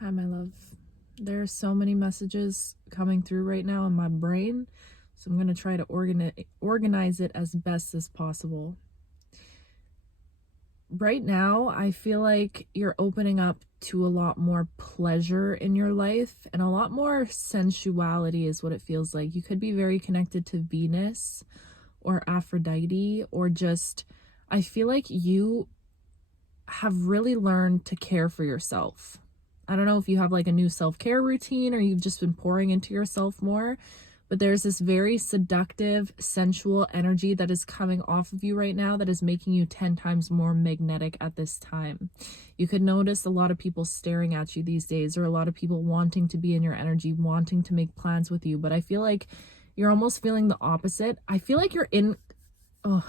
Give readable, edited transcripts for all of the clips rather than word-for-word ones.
Hi, my love. There are so many messages coming through right now in my brain, so I'm going to try to organize it as best as possible. Right now, I feel like you're opening up to a lot more pleasure in your life and a lot more sensuality is what it feels like. You could be very connected to Venus or Aphrodite, or just, I feel like you have really learned to care for yourself. I don't know if you have like a new self-care routine or you've just been pouring into yourself more, but there's this very seductive, sensual energy that is coming off of you right now that is making you 10 times more magnetic at this time. You could notice a lot of people staring at you these days, or a lot of people wanting to be in your energy, wanting to make plans with you, but I feel like you're almost feeling the opposite. I feel like you're in, oh,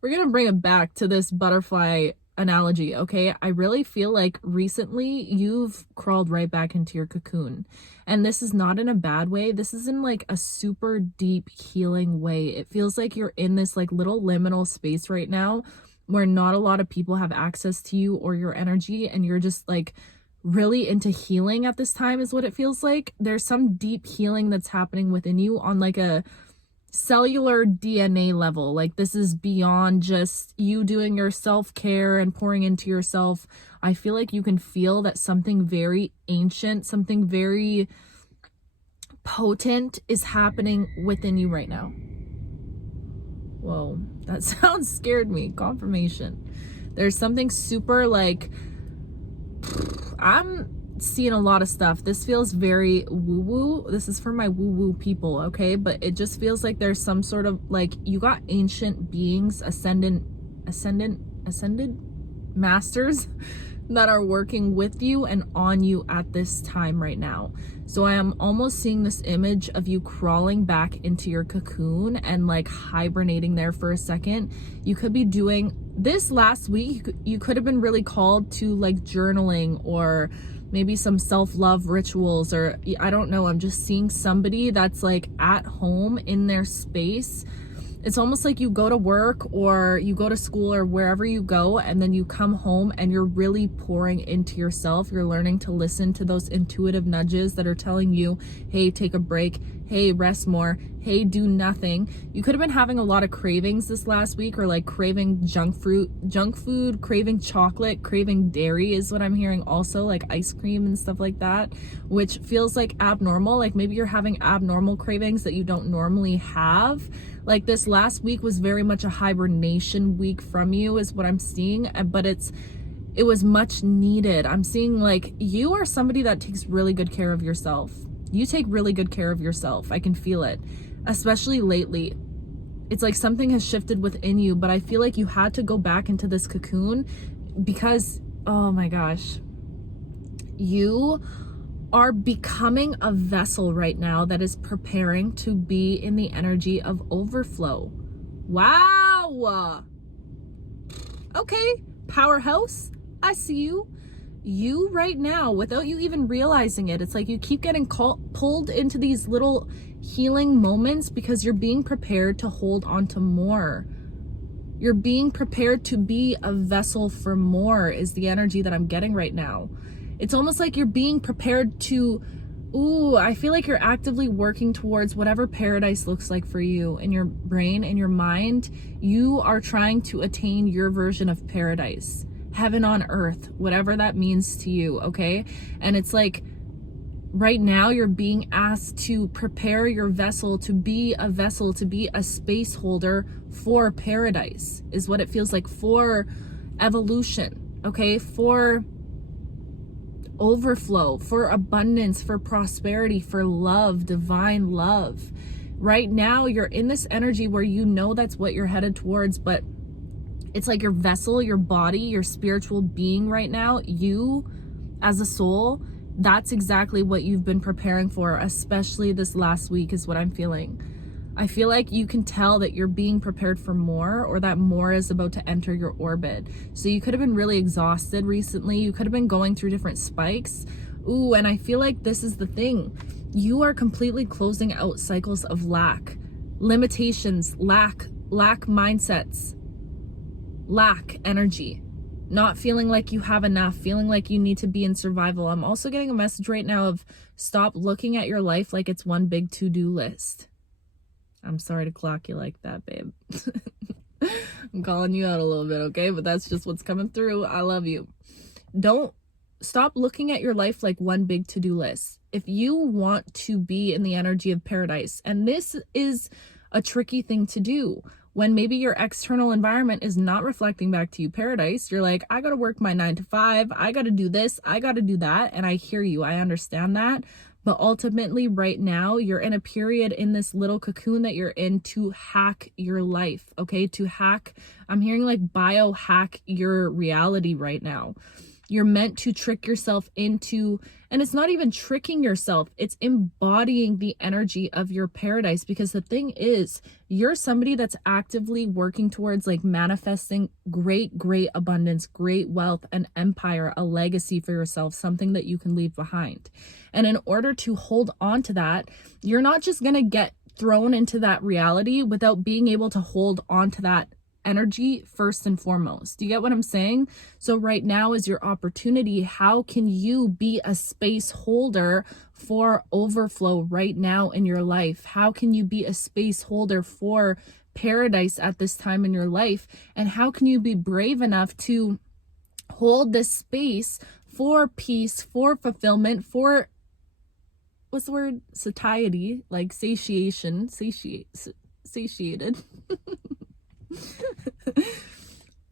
we're gonna bring it back to this butterfly analogy, okay? I really feel like recently you've crawled right back into your cocoon. And this is not in a bad way. This is in like a super deep healing way. It feels like you're in this like little liminal space right now where not a lot of people have access to you or your energy, and you're just like really into healing at this time is what it feels like. There's some deep healing that's happening within you on like a cellular DNA level. Like, this is beyond just you doing your self-care and pouring into yourself. I feel like you can feel that something very ancient, something very potent is happening within you right now. Whoa, that sound scared me. Confirmation. There's something super like, I'm seeing a lot of stuff. This feels very woo-woo. This is for my woo-woo people, okay? But it just feels like there's some sort of like, you got ancient beings, ascended masters that are working with you and on you at this time right now. So I am almost seeing this image of you crawling back into your cocoon and like hibernating there for a second. You could be doing this last week. You could have been really called to like journaling or maybe some self-love rituals, or I don't know. I'm just seeing somebody that's like at home in their space. It's almost like you go to work or you go to school or wherever you go, and then you come home and you're really pouring into yourself. You're learning to listen to those intuitive nudges that are telling you, hey, take a break. Hey, rest more. Hey, do nothing. You could have been having a lot of cravings this last week, or like craving junk food, craving chocolate, craving dairy is what I'm hearing also, like ice cream and stuff like that, which feels like abnormal. Like maybe you're having abnormal cravings that you don't normally have. Like this last week was very much a hibernation week from you is what I'm seeing, but it was much needed. I'm seeing like you are somebody that takes really good care of yourself. You take really good care of yourself. I can feel it, especially lately. It's like something has shifted within you, but I feel like you had to go back into this cocoon because, oh my gosh, you are becoming a vessel right now that is preparing to be in the energy of overflow. Wow. Okay, powerhouse, I see you. You right now, without you even realizing it, it's like you keep getting pulled into these little healing moments because you're being prepared to hold on to more. You're being prepared to be a vessel for more is the energy that I'm getting right now. It's almost like you're being prepared to, I feel like you're actively working towards whatever paradise looks like for you in your brain, in your mind. You are trying to attain your version of paradise, heaven on earth, whatever that means to you, okay? And it's like, right now you're being asked to prepare your vessel to be a vessel, to be a space holder for paradise, is what it feels like, for evolution, okay? For overflow, for abundance, for prosperity, for love, divine love. Right now you're in this energy where you know that's what you're headed towards, but it's like your vessel, your body, your spiritual being right now, you as a soul, that's exactly what you've been preparing for, especially this last week is what I'm feeling. I feel like you can tell that you're being prepared for more, or that more is about to enter your orbit. So you could have been really exhausted recently. You could have been going through different spikes. And I feel like this is the thing. You are completely closing out cycles of lack, limitations, lack mindsets, lack energy. not feeling like you have enough, feeling like you need to be in survival. I'm also getting a message right now of stop looking at your life like it's one big to-do list. I'm sorry to clock you like that, babe. I'm calling you out a little bit, okay? But that's just what's coming through. I love you. Don't stop looking at your life like one big to-do list. If you want to be in the energy of paradise, and this is a tricky thing to do, when maybe your external environment is not reflecting back to you paradise, you're like, I gotta work my 9 to 5, I gotta do this, I gotta do that. And I hear you, I understand that. But ultimately, right now, you're in a period in this little cocoon that you're in to hack your life, okay? To hack, I'm hearing like biohack your reality right now. You're meant to trick yourself into, and it's not even tricking yourself, it's embodying the energy of your paradise. Because the thing is, you're somebody that's actively working towards like manifesting great abundance, great wealth, an empire, a legacy for yourself, something that you can leave behind. And in order to hold on to that, you're not just gonna get thrown into that reality without being able to hold on to that energy first and foremost. Do you get what I'm saying? So right now is your opportunity. How can you be a space holder for overflow right now in your life? How can you be a space holder for paradise at this time in your life? And how can you be brave enough to hold this space for peace, for fulfillment, for, what's the word? Satiety, like satiated.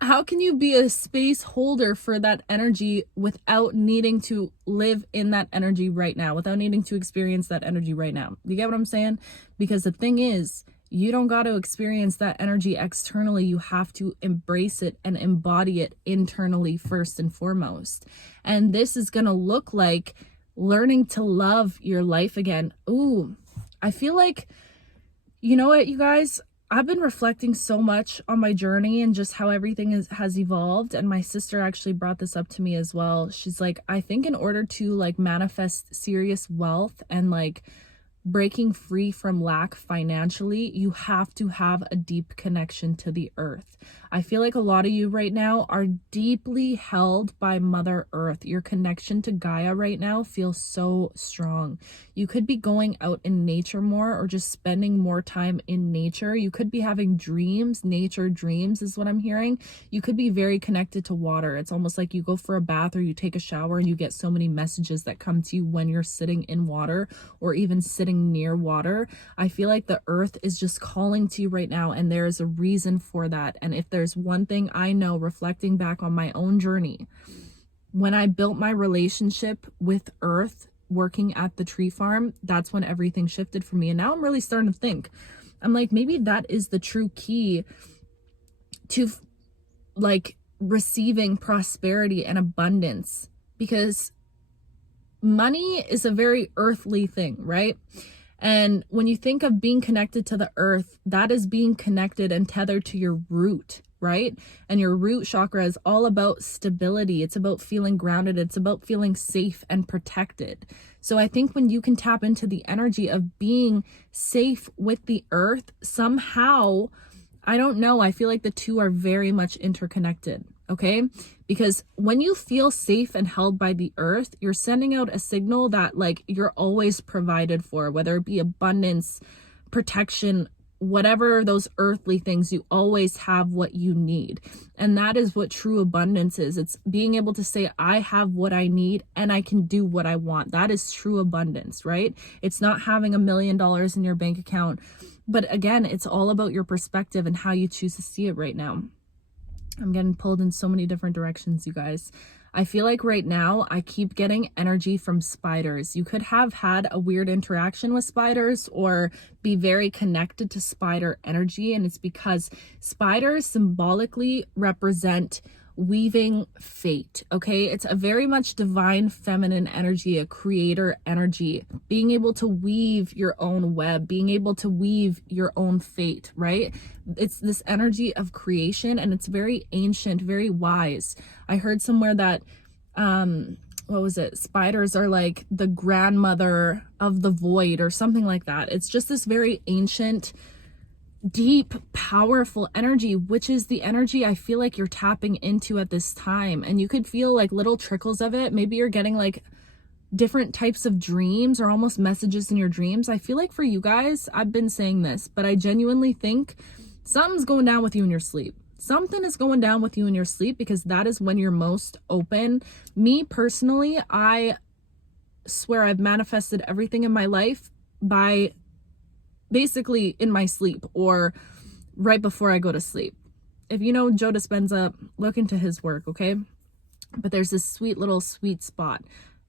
How can you be a space holder for that energy without needing to live in that energy right now, without needing to experience that energy right now? You get what I'm saying? Because the thing is, you don't got to experience that energy externally. You have to embrace it and embody it internally first and foremost. And this is going to look like learning to love your life again. Ooh, I feel like, you know what, you guys? I've been reflecting so much on my journey and just how everything has evolved. And my sister actually brought this up to me as well. She's like, I think in order to like manifest serious wealth and like breaking free from lack financially, you have to have a deep connection to the earth. I feel like a lot of you right now are deeply held by Mother Earth. Your connection to Gaia right now feels so strong. You could be going out in nature more or just spending more time in nature. You could be having dreams, nature dreams is what I'm hearing. You could be very connected to water. It's almost like you go for a bath or you take a shower and you get so many messages that come to you when you're sitting in water or even sitting near water. I feel like the earth is just calling to you right now, and there is a reason for that. And if there's one thing I know, reflecting back on my own journey, when I built my relationship with earth working at the tree farm, that's when everything shifted for me. And now I'm really starting to think, I'm like, maybe that is the true key to like receiving prosperity and abundance, because money is a very earthly thing, right? And when you think of being connected to the earth, that is being connected and tethered to your root, right? And your root chakra is all about stability. It's about feeling grounded. It's about feeling safe and protected. So I think when you can tap into the energy of being safe with the earth, somehow, I don't know, I feel like the two are very much interconnected, okay? Because when you feel safe and held by the earth, you're sending out a signal that like you're always provided for, whether it be abundance, protection, whatever those earthly things, you always have what you need. And that is what true abundance is. It's being able to say, I have what I need and I can do what I want. That is true abundance, right? It's not having $1 million in your bank account. But again, it's all about your perspective and how you choose to see it right now. I'm getting pulled in so many different directions, you guys. I feel like right now I keep getting energy from spiders. You could have had a weird interaction with spiders or be very connected to spider energy. And it's because spiders symbolically represent weaving fate, okay? It's a very much divine feminine energy, a creator energy, being able to weave your own web, being able to weave your own fate, right? It's this energy of creation, and it's very ancient, very wise. I heard somewhere that what was it? Spiders are like the grandmother of the void or something like that. It's just this very ancient deep, powerful energy, which is the energy I feel like you're tapping into at this time. And you could feel like little trickles of it. Maybe you're getting like different types of dreams or almost messages in your dreams. I feel like for you guys, I've been saying this, but I genuinely think something's going down with you in your sleep. Something is going down with you in your sleep, because that is when you're most open. Me personally, I swear I've manifested everything in my life by basically in my sleep or right before I go to sleep. If you know Joe Dispenza, look into his work, okay? But there's this sweet little sweet spot,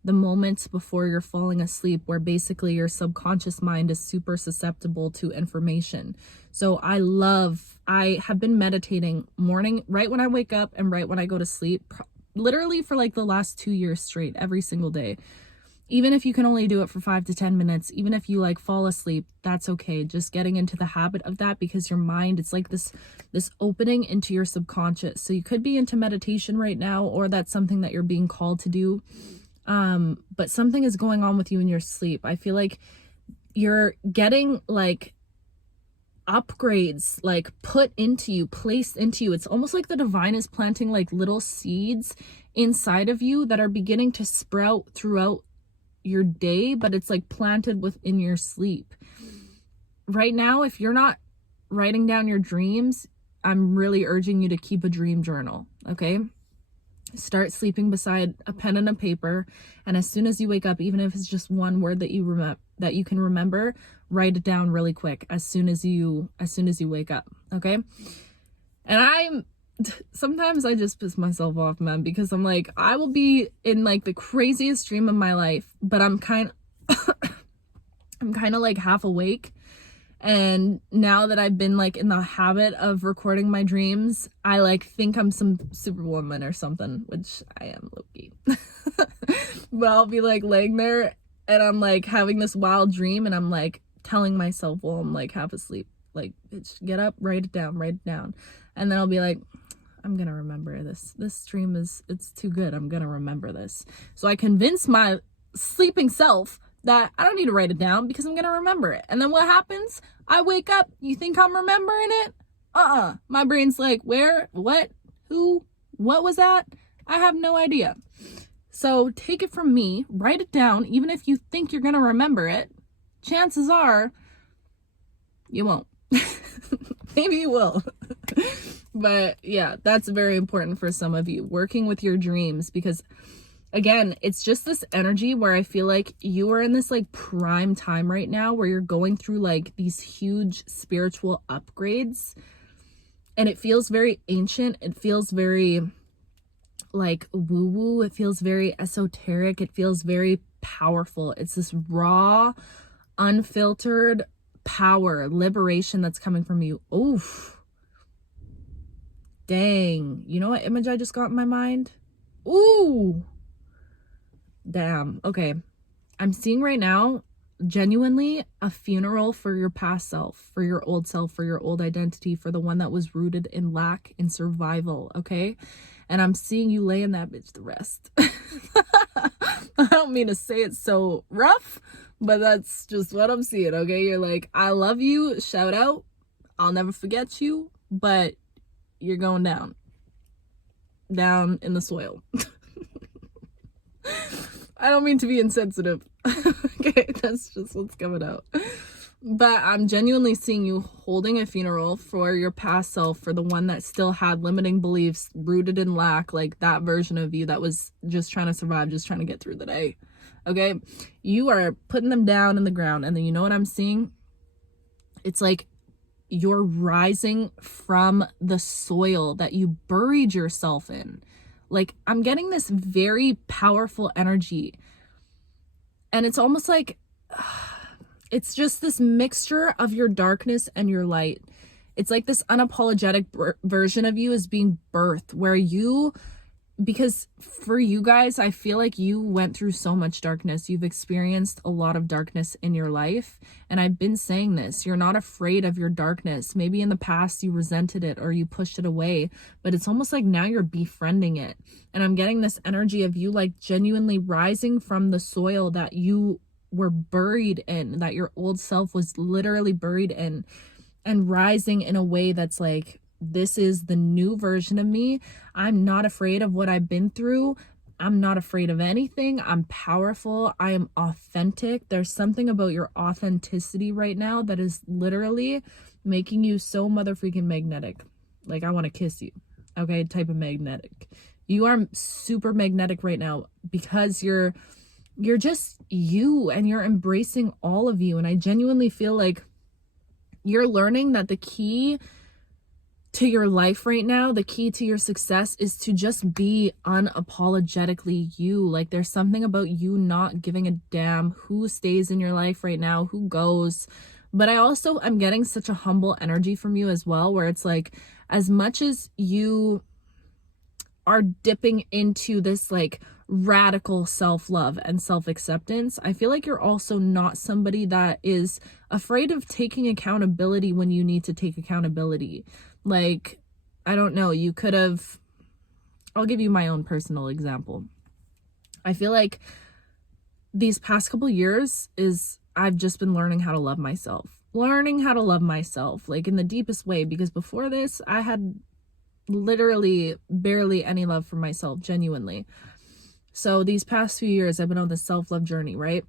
the moments before you're falling asleep, where basically your subconscious mind is super susceptible to information. So I have been meditating morning, right when I wake up and right when I go to sleep, literally for like the last 2 years straight, every single day. Even if you can only do it for 5 to 10 minutes, even if you like fall asleep, that's okay. Just getting into the habit of that, because your mind, it's like this opening into your subconscious. So you could be into meditation right now, or that's something that you're being called to do. But something is going on with you in your sleep. I feel like you're getting like upgrades like put into you, placed into you. It's almost like the divine is planting like little seeds inside of you that are beginning to sprout throughout your day, but it's like planted within your sleep. Right now, if you're not writing down your dreams, I'm really urging you to keep a dream journal, okay? Start sleeping beside a pen and a paper, and as soon as you wake up, even if it's just one word that you can remember, write it down really quick as soon as you wake up, okay? And sometimes I just piss myself off, man, because I'm like, I will be in like the craziest dream of my life, but I'm kind of like half awake. And now that I've been like in the habit of recording my dreams, I like think I'm some superwoman or something, which I am low-key. But I'll be like laying there and I'm like having this wild dream, and I'm like telling myself while I'm like half asleep, like, bitch, get up, write it down. And then I'll be like, I'm gonna remember this. This dream it's too good. I'm gonna remember this. So I convince my sleeping self that I don't need to write it down because I'm gonna remember it. And then what happens? I wake up. You think I'm remembering it? My brain's like, where, what, who, what was that? I have no idea. So take it from me, write it down. Even if you think you're gonna remember it, chances are you won't. Maybe you will. But yeah, that's very important for some of you, working with your dreams, because again, it's just this energy where I feel like you are in this like prime time right now where you're going through like these huge spiritual upgrades, and it feels very ancient. It feels very like woo-woo. It feels very esoteric. It feels very powerful. It's this raw, unfiltered power, liberation that's coming from you. Oof. Dang. You know what image I just got in my mind? Ooh. Damn. Okay. I'm seeing right now, genuinely, a funeral for your past self, for your old identity, for the one that was rooted in lack, in survival, okay? And I'm seeing you laying that bitch to rest. I don't mean to say it so rough, but that's just what I'm seeing, okay? You're like, I love you, shout out, I'll never forget you, but you're going down in the soil. I don't mean to be insensitive. Okay, that's just what's coming out. But I'm genuinely seeing you holding a funeral for your past self, for the one that still had limiting beliefs, rooted in lack, like that version of you that was just trying to survive, just trying to get through the day. Okay? You are putting them down in the ground. And then you know what I'm seeing? It's like you're rising from the soil that you buried yourself in. Like, I'm getting this very powerful energy. And it's almost like it's just this mixture of your darkness and your light. It's like this unapologetic version of you is being birthed, where because for you guys, I feel like you went through so much darkness. You've experienced a lot of darkness in your life. And I've been saying this, you're not afraid of your darkness. Maybe in the past you resented it or you pushed it away, but it's almost like now you're befriending it. And I'm getting this energy of you like genuinely rising from the soil that you were buried in, that your old self was literally buried in. and rising in a way that's like, this is the new version of me. I'm not afraid of what I've been through. I'm not afraid of anything. I'm powerful. I am authentic. There's something about your authenticity right now that is literally making you so mother freaking magnetic. Like, I want to kiss you. Okay, type of magnetic. You are super magnetic right now because you're just you, and you're embracing all of you. And I genuinely feel like you're learning that the key to your life right now, the key to your success, is to just be unapologetically you. Like, there's something about you not giving a damn who stays in your life right now, who goes. But I'm getting such a humble energy from you as well, where it's like, as much as you are dipping into this like radical self-love and self-acceptance, I feel like you're also not somebody that is afraid of taking accountability when you need to take accountability. Like, I don't know, I'll give you my own personal example. I feel like these past couple years I've just been learning how to love myself. Like, in the deepest way, because before this, I had literally barely any love for myself, genuinely. So these past few years, I've been on this self-love journey, right?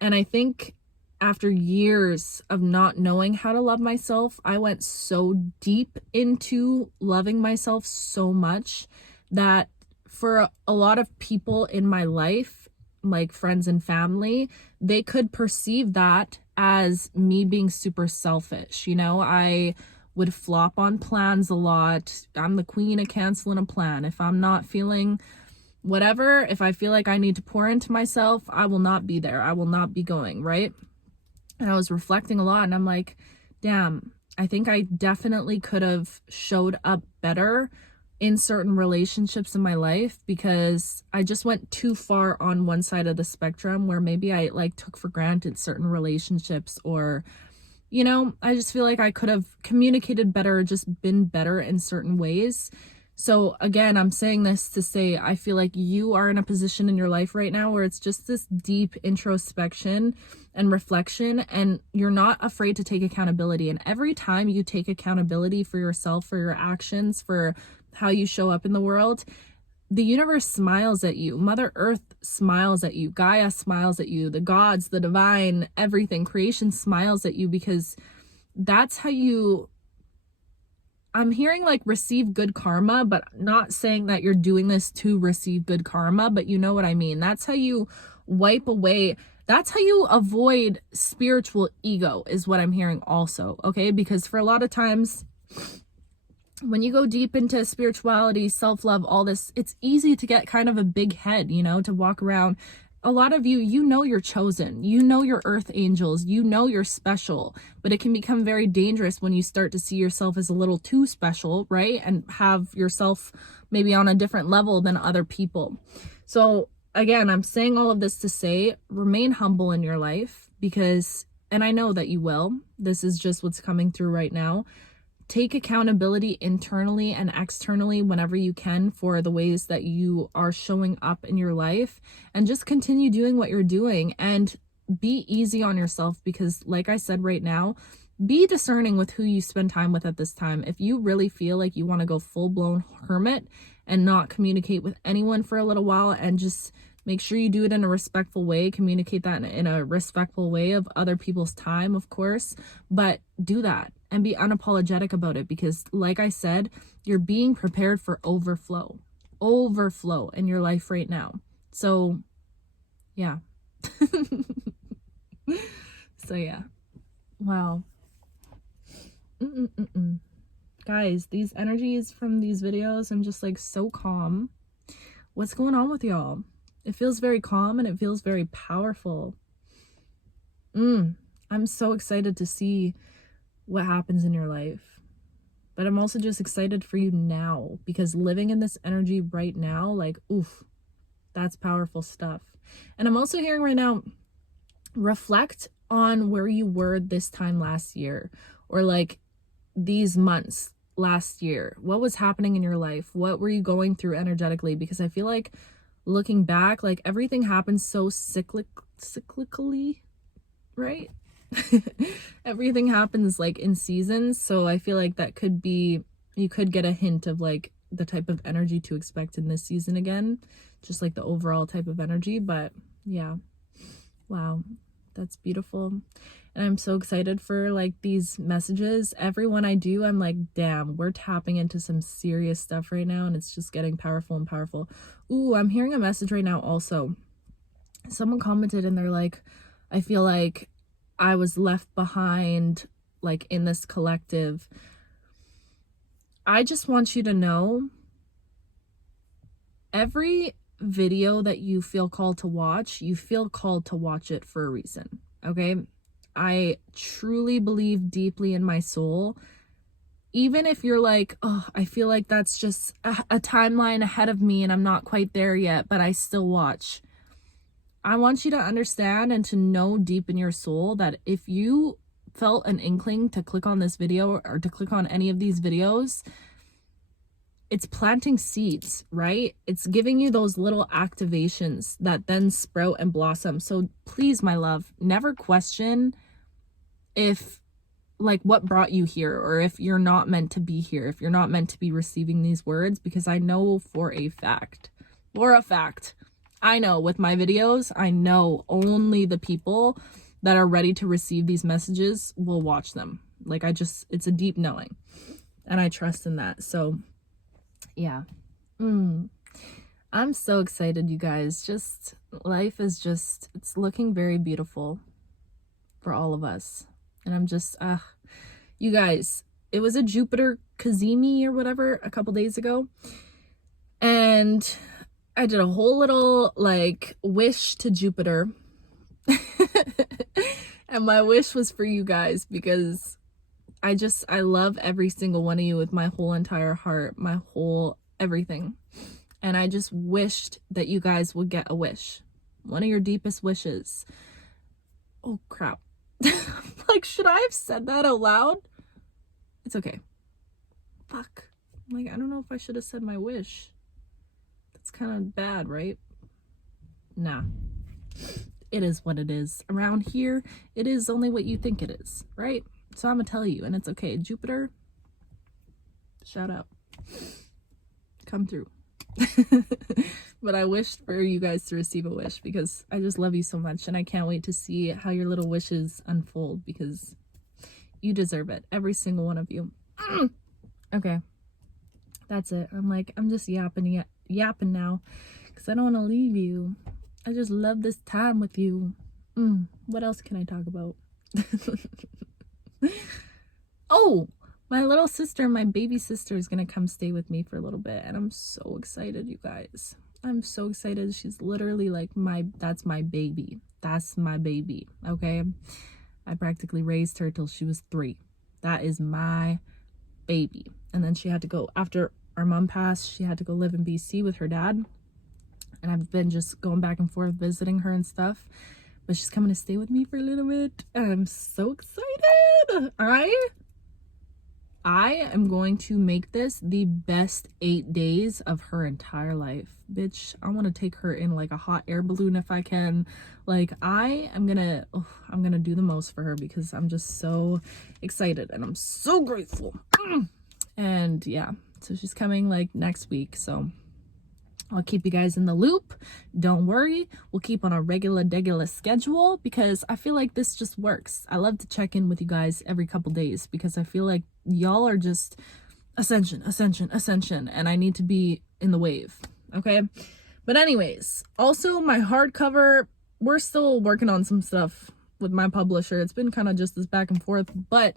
And I think after years of not knowing how to love myself, I went so deep into loving myself so much that for a lot of people in my life, like friends and family, they could perceive that as me being super selfish. You know, I would flop on plans a lot. I'm the queen of canceling a plan. If I'm not feeling whatever, if I feel like I need to pour into myself, I will not be there. I will not be going, right? And I was reflecting a lot, and I'm like, damn, I think I definitely could have showed up better in certain relationships in my life, because I just went too far on one side of the spectrum, where maybe I like took for granted certain relationships, or, you know, I just feel like I could have communicated better, just been better in certain ways. So again, I'm saying this to say, I feel like you are in a position in your life right now where it's just this deep introspection and reflection, and you're not afraid to take accountability. And every time you take accountability for yourself, for your actions, for how you show up in the world, the universe smiles at you. Mother Earth smiles at you. Gaia smiles at you. The gods, the divine, everything, creation smiles at you, because that's how you, I'm hearing like receive good karma, but not saying that you're doing this to receive good karma, but you know what I mean. That's how you wipe away. That's how you avoid spiritual ego, is what I'm hearing also. Okay. Because for a lot of times, when you go deep into spirituality, self-love, all this, it's easy to get kind of a big head, you know, to walk around. A lot of you, you know you're chosen, you know you're earth angels, you know you're special, but it can become very dangerous when you start to see yourself as a little too special, right? And have yourself maybe on a different level than other people. So again, I'm saying all of this to say, remain humble in your life, because, and I know that you will, this is just what's coming through right now. Take accountability internally and externally whenever you can for the ways that you are showing up in your life, and just continue doing what you're doing, and be easy on yourself, because like I said right now, be discerning with who you spend time with at this time. If you really feel like you want to go full-blown hermit and not communicate with anyone for a little while, and just make sure you do it in a respectful way, communicate that in a respectful way of other people's time, of course, but do that and be unapologetic about it, because like I said, you're being prepared for overflow in your life right now. So yeah. So yeah. Wow. Guys, these energies from these videos, I'm just like so calm. What's going on with y'all? It feels very calm and it feels very powerful. I'm so excited to see what happens in your life. But I'm also just excited for you now, because living in this energy right now, like, oof, that's powerful stuff. And I'm also hearing right now, reflect on where you were this time last year, or like these months last year. What was happening in your life? What were you going through energetically? Because I feel like looking back, like everything happens so cyclically, right? Everything happens like in seasons, so I feel like that could be, you could get a hint of like the type of energy to expect in this season again, just like the overall type of energy. But yeah, wow, that's beautiful. And I'm so excited for like these messages. Everyone I do, I'm like, damn, we're tapping into some serious stuff right now, and it's just getting powerful and powerful. Ooh, I'm hearing a message right now also. Someone commented and they're like, I feel like I was left behind like in this collective. I just want you to know, every video that you feel called to watch, you feel called to watch it for a reason, okay? I truly believe deeply in my soul. Even if you're like, oh, I feel like that's just a timeline ahead of me and I'm not quite there yet, but I still watch. I want you to understand and to know deep in your soul that if you felt an inkling to click on this video or to click on any of these videos, it's planting seeds, right? It's giving you those little activations that then sprout and blossom. So please, my love, never question if like what brought you here, or if you're not meant to be here, if you're not meant to be receiving these words, because I know for a fact, I know with my videos, I know only the people that are ready to receive these messages will watch them. Like it's a deep knowing, and I trust in that. So yeah. I'm so excited, you guys. Just life is just, it's looking very beautiful for all of us. And I'm just, you guys, it was a Jupiter Kazemi or whatever a couple days ago. And I did a whole little like wish to Jupiter. And my wish was for you guys, because I love every single one of you with my whole entire heart, my whole everything. And I just wished that you guys would get a wish. One of your deepest wishes. Oh crap. Like, should I have said that out loud? It's okay. Fuck. Like, I don't know if I should have said my wish. That's kind of bad, right? Nah. It is what it is. Around here, it is only what you think it is, right? So I'm gonna tell you, and it's okay. Jupiter, shout out. Come through. But I wished for you guys to receive a wish, because I just love you so much, and I can't wait to see how your little wishes unfold, because you deserve it. Every single one of you. Okay. That's it. I'm just yapping now, because I don't want to leave you. I just love this time with you. What else can I talk about? Oh, my little sister, my baby sister, is gonna come stay with me for a little bit, and I'm so excited, you guys. I'm so excited. She's literally like that's my baby. That's my baby, okay? I practically raised her till she was 3. That is my baby. And then she had to go, after our mom passed, she had to go live in BC with her dad. And I've been just going back and forth visiting her and stuff. But she's coming to stay with me for a little bit. And I'm so excited. I am going to make this the best 8 days of her entire life. Bitch, I want to take her in like a hot air balloon if I can. Like, I'm gonna do the most for her, because I'm just so excited and I'm so grateful. And yeah, so she's coming like next week, so I'll keep you guys in the loop. Don't worry. We'll keep on a regular schedule, because I feel like this just works. I love to check in with you guys every couple days, because I feel like y'all are just ascension. And I need to be in the wave. Okay. But anyways, also my hardcover, we're still working on some stuff with my publisher. It's been kind of just this back and forth, but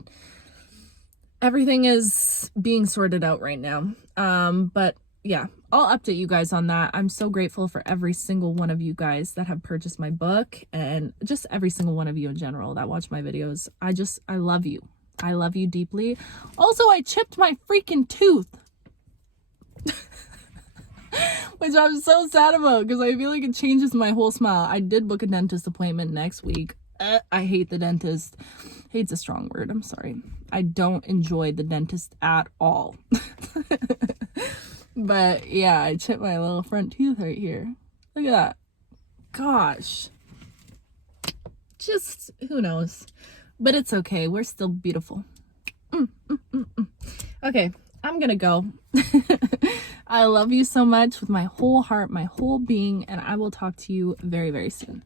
everything is being sorted out right now. But yeah, I'll update you guys on that. I'm so grateful for every single one of you guys that have purchased my book, and just every single one of you in general that watch my videos. I love you. I love you deeply. Also, I chipped my freaking tooth. Which I'm so sad about, because I feel like it changes my whole smile. I did book a dentist appointment next week. I hate the dentist. Hate's a strong word. I'm sorry. I don't enjoy the dentist at all. But yeah, I chipped my little front tooth right here. Look at that. Gosh. Just, who knows? But it's okay. We're still beautiful. Okay, I'm gonna go. I love you so much with my whole heart, my whole being, and I will talk to you very, very soon.